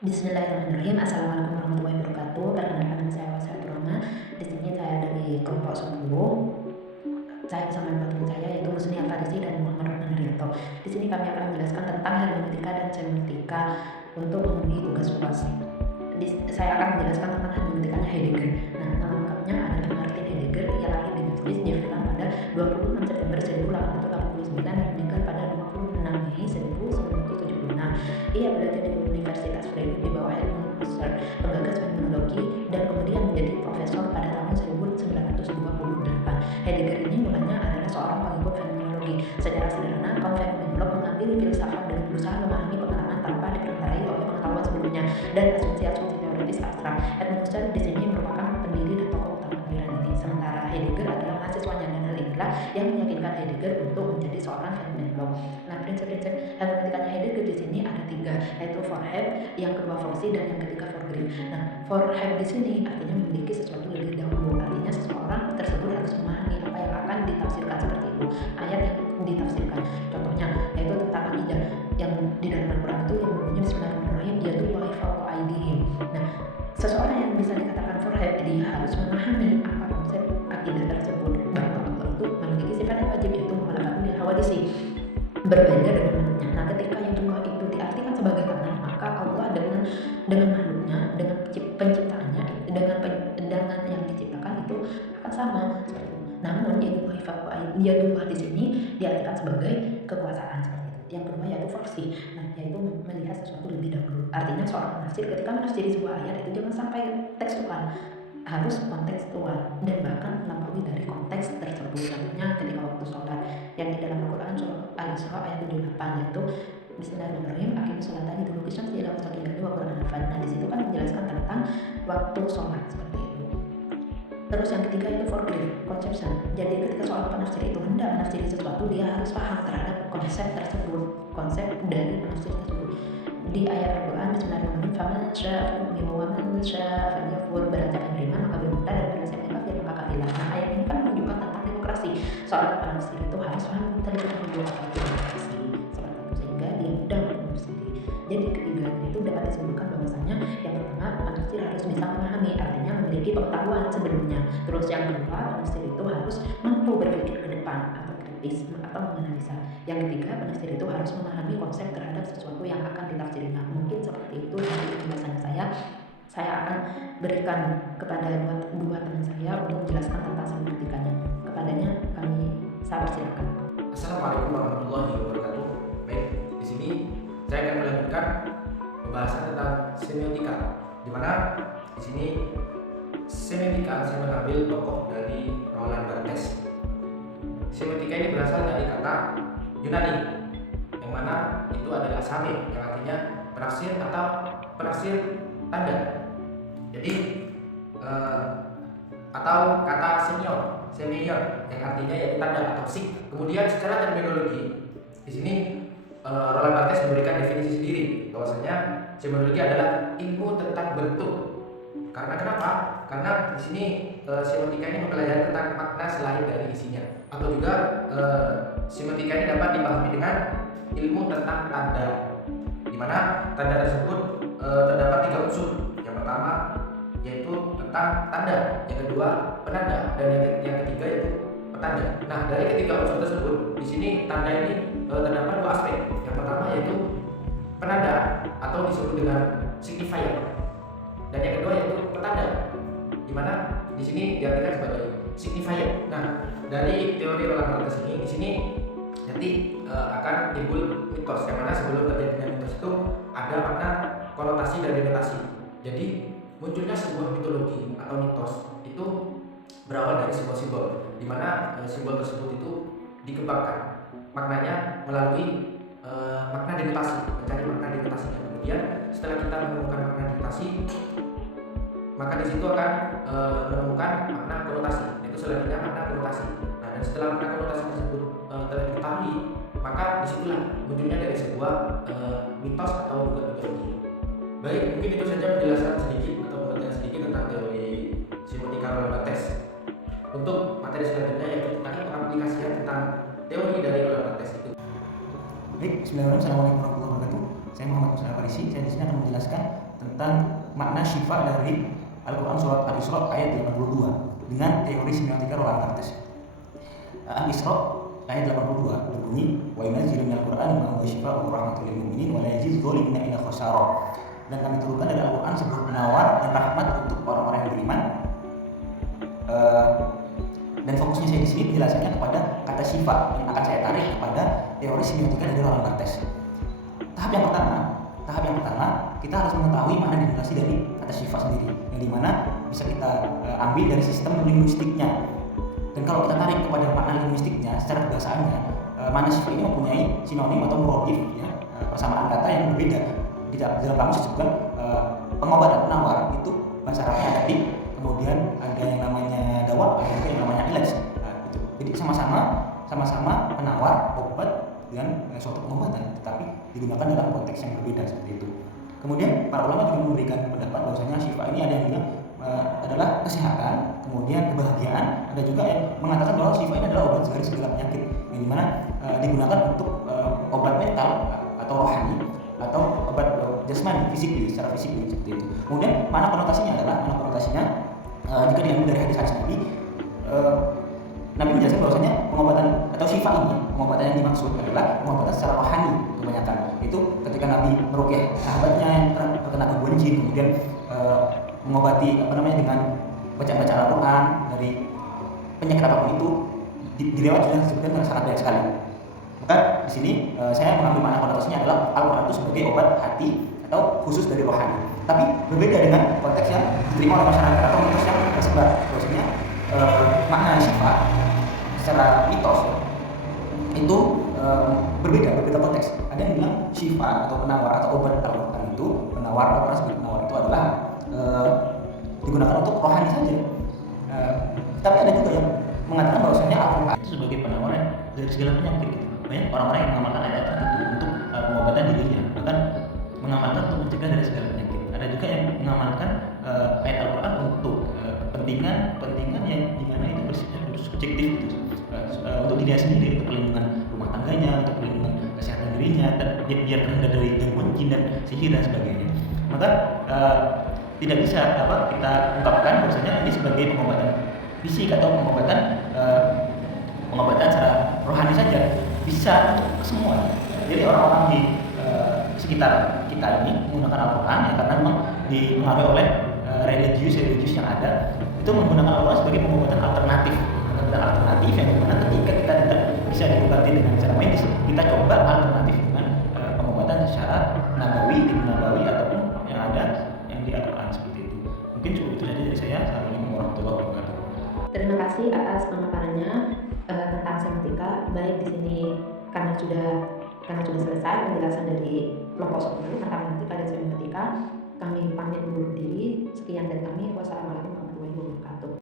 Bismillahirrahmanirrahim. Assalamualaikum warahmatullahi wabarakatuh. Perkenalkan nama saya Wasila Roma. Di sini saya dari kelompok 10. Saya bersama dua teman saya yaitu Musni Al-Farisi dan Muhammad Rahman Haryanto. Di sini kami akan menjelaskan tentang hermeneutika dan semiotika untuk memenuhi tugas UAS. Saya akan menjelaskan tentang hermeneutikanya Heidegger. Nah, nama lengkapnya adalah Martin Heidegger. Ia lahir di Swiss di Finland pada 26 September 1889 dan meninggal pada 26 Mei 1976. Ia belajar di Universitas Freiburg di bawah Helmut Husserl, penggagas fenomenologi, dan kemudian menjadi profesor pada tahun 1928. Heidegger ini mulanya adalah seorang pengikut fenomenologi. Secara sederhana, kaum fenomenolog mengambil filsafat dengan berusaha memahami pengalaman tanpa diperantarai oleh pengetahuan sebelumnya dan asumsi-asumsi teoritis abstrak. Helmut Husserl di sini merupakan pendiri dan tokoh utama aliran ini, sementara Heidegger adalah mahasiswanya, dan hal inilah yang meyakinkan Heidegger untuk menjadi seorang fenomenolog. Nah, prinsip-prinsip hermeneutikanya Heidegger di sini ada tiga, yaitu Vorhaben, yang kedua Voxy, dan yang ketiga Vorgriff. Nah, Vorhaben di sini artinya memiliki sesuatu lebih dahulu, artinya seseorang tersebut harus memahami apa yang akan ditafsirkan seperti itu, ayat yang ditafsirkan. Contohnya yaitu tentang akidah yang di dalam Al-Quran itu yang berbunyi Bismillahirrahmanirrahim, yaitu Wallahi fawqa aydihim. Nah, seseorang yang bisa dikatakan Vorhaben dia harus memahami apa konsep akidah tersebut, bahwa Allah itu memiliki sifat yang wajib, yaitu mukhalafatul hawadisi, berbeda dengan makhluknya. Nah, ketika yang kedua itu diartikan sebagai tanah, maka Allah dengan makhluknya, dengan penciptaannya, dengan yang diciptakan itu akan sama seperti itu. Namun yadullah di sini diartikan sebagai kekuasaan seperti itu. Yang kedua yaitu Voxy, nah yaitu melihat sesuatu lebih dahulu. Artinya seorang penafsir ketika menafsiri sebuah ayat itu jangan sampai tekstual, harus kontekstual dan bahkan melampaui dari konteks tersebut. Contohnya ketika waktu sholat yang di dalam Al-Quran surah Al-Isra ayat 78 yaitu Bismillahirrahmanirrahim, aqimus sholata liduluki syamsi ila ghasaqil laili wa qur'anal fajr. Nah, di situ kan menjelaskan tentang waktu sholat seperti itu. Terus yang ketiga itu Vorgriff, conception. Jadi ketika seorang penafsir itu hendak menafsiri sesuatu, dia harus paham terhadap konsep tersebut, konsep dari penafsir tersebut. Di ayat Al-Quran Bismillahirrahmanirrahim, faman syaa'a falyu'min wa man syaa'a falyakfur. Barang siapa yang beriman maka berimanlah, dan barang siapa yang kafir maka kafirlah. Nah, ayat ini kan menunjukkan tentang demokrasi. Seorang penafsir itu harus paham terlebih dahulu apa itu demokrasi seperti itu, sehingga dia mudah untuk menafsiri. Jadi ketiganya itu dapat disebutkan bahwasanya yang pertama penafsir harus bisa memahami, artinya memiliki pengetahuan sebelumnya. Terus yang kedua penafsir itu harus mampu berpikir ke depan atau kritis atau menganalisa. Yang ketiga penafsir itu harus memahami konsep terhadap sesuatu yang akan ditafsirinya. Mungkin seperti itu dari penjelasan saya. Saya akan berikan kepada dua teman saya untuk menjelaskan tentang semiotikanya. Kepadanya saya persilakan. Assalamualaikum warahmatullahi wabarakatuh. Baik, di sini saya akan melanjutkan pembahasan tentang semiotika, di mana di sini semiotika saya mengambil tokoh dari Roland Barthes. Semiotika ini berasal dari kata Yunani, yang mana itu adalah same, yang artinya penafsir atau penafsir tanda. Jadi atau kata semion yang artinya yaitu tanda atau sik. Kemudian secara terminologi di sini Roland Barthes memberikan definisi sendiri bahwasanya semionologi adalah ilmu tentang bentuk. Karena kenapa? Karena di sini semiotika ini mempelajari tentang makna selain dari isinya. Atau juga semiotika ini dapat dipahami dengan ilmu tentang tanda, di mana tanda tersebut terdapat tiga unsur. Yang pertama yaitu tentang tanda, yang kedua penanda, dan yang ketiga yaitu petanda. Nah, dari ketiga unsur tersebut di sini tanda ini terdapat dua aspek. Yang pertama yaitu penanda atau disebut dengan signifier, dan yang kedua yaitu petanda, di mana di sini diartikan sebagai signifier. Nah, dari teori Roland Barthes ini di sini nanti akan timbul mitos, yang mana sebelum terjadinya mitos itu ada makna, konotasi, dan denotasi. Jadi munculnya sebuah mitologi atau mitos itu berawal dari sebuah simbol, di mana simbol tersebut itu dikembangkan maknanya melalui makna denotasi, mencari makna denotasinya. Kemudian setelah kita menemukan makna denotasi, maka di situ akan menemukan makna konotasi, itu selanjutnya makna konotasi. Nah, dan setelah makna konotasi tersebut telah diketahui, maka disitulah munculnya dari sebuah mitos atau juga mitologi. Baik, mungkin itu saja penjelasan sedikit atau pengertian sedikit tentang teori semiotika Roland Barthes. Untuk materi selanjutnya yaitu tentang pengaplikasian tentang teori dari Roland Barthes itu. Baik, bismillahirrahmanirrahim. Assalamualaikum warahmatullahi wabarakatuh. Saya Muhammad Musni Al-Farisi. Saya di sini akan menjelaskan tentang makna syifa dari Al-Quran surat Al-Isra ayat 82 dengan teori semiotika Roland Barthes. Al-Isra ayat 82 berbunyi wa yunazzilu minal Qur'ani ma huwa syifaa'un wa rahmatul lil mu'minin wa la yazidu dzalimina illa khasara. Dan kami turunkan dari Al-Quran sebuah penawar dan rahmat untuk orang-orang yang beriman. Dan fokusnya saya di sini penjelasannya kepada kata syifa yang akan saya tarik kepada teori semiotika dari Roland Barthes. Tahap yang pertama kita harus mengetahui makna definisi dari kata syifa sendiri, yang dimana bisa kita ambil dari sistem linguistiknya. Dan kalau kita tarik kepada makna linguistiknya secara kebahasaannya, makna syifa ini mempunyai sinonim atau muradif, ya, persamaan kata yang berbeda. Di dalam kamus disebutkan pengobatan penawar itu bahasa Arabnya ada tib, kemudian ada yang namanya dawa, ada juga yang namanya ilaj. Gitu. Jadi sama-sama penawar obat dengan suatu pengobatan, tetapi digunakan dalam konteks yang berbeda seperti itu. Kemudian para ulama juga memberikan pendapat bahwasanya syifa ini ada yang bilang adalah kesehatan, kemudian kebahagiaan. Ada juga yang mengatakan bahwa syifa ini adalah obat dari segala penyakit, yang dimana digunakan untuk obat mental atau rohani atau obat jasmani, secara fisik seperti itu. Kemudian mana konotasinya jika diambil dari hadis Nabi, Nabi menjelaskan bahwasanya pengobatan atau syifa ini, pengobatan yang dimaksud adalah pengobatan secara rohani kebanyakan. Itu ketika Nabi meruqyah sahabatnya yang terkena gangguan jin, kemudian mengobati dengan bacaan Al-Quran dari penyakit apapun itu, direwat sudah disebutkan sangat banyak sekali. Maka di sini saya mengambil makna konotasinya adalah Al-Quran itu sebagai obat hati atau khusus dari rohani. Tapi berbeda dengan konteks yang diterima oleh masyarakat atau mitos yang tersebar. Bahwasanya makna syifa secara mitos itu berbeda konteks. Ada yang bilang syifa atau penawar atau obat Al-Quran itu penawar itu adalah digunakan untuk rohani saja. Tapi ada juga yang mengatakan bahwasanya Al-Quran itu sebagai penawar dari segala penyakit. Banyak orang-orang yang mengamalkan ayat itu untuk pengobatan dirinya, bahkan mengamalkan untuk mencegah dari segala penyakit. Ada juga yang mengamalkan ayat Al-Quran untuk kepentingan yang dimana itu bersifat subjektif gitu. Untuk dirinya sendiri, untuk perlindungan rumah tangganya, untuk perlindungan kesehatan dirinya, dan biar terhindar dari gangguan jin dan sihir dan sebagainya. Maka tidak bisa kita ungkapkan bahwasanya ini sebagai pengobatan fisik atau pengobatan secara rohani saja. Bisa untuk semua. Jadi orang-orang di sekitar kita ini menggunakan Al-Quran ya karena memang dipengaruhi oleh religius yang ada, itu menggunakan Al-Quran sebagai pengobatan alternatif yang dimana ketika kita tidak bisa diobati dengan cara medis, kita coba alternatif dengan pengobatan secara nabawi ataupun yang ada yang di Al-Quran seperti itu. Mungkin cukup itu saja dari saya. Assalamualaikum warahmatullahi wabarakatuh. Terima kasih atas pemaparannya tentang semiotika. Baik, di sini karena sudah selesai penjelasan dari kelompok 10.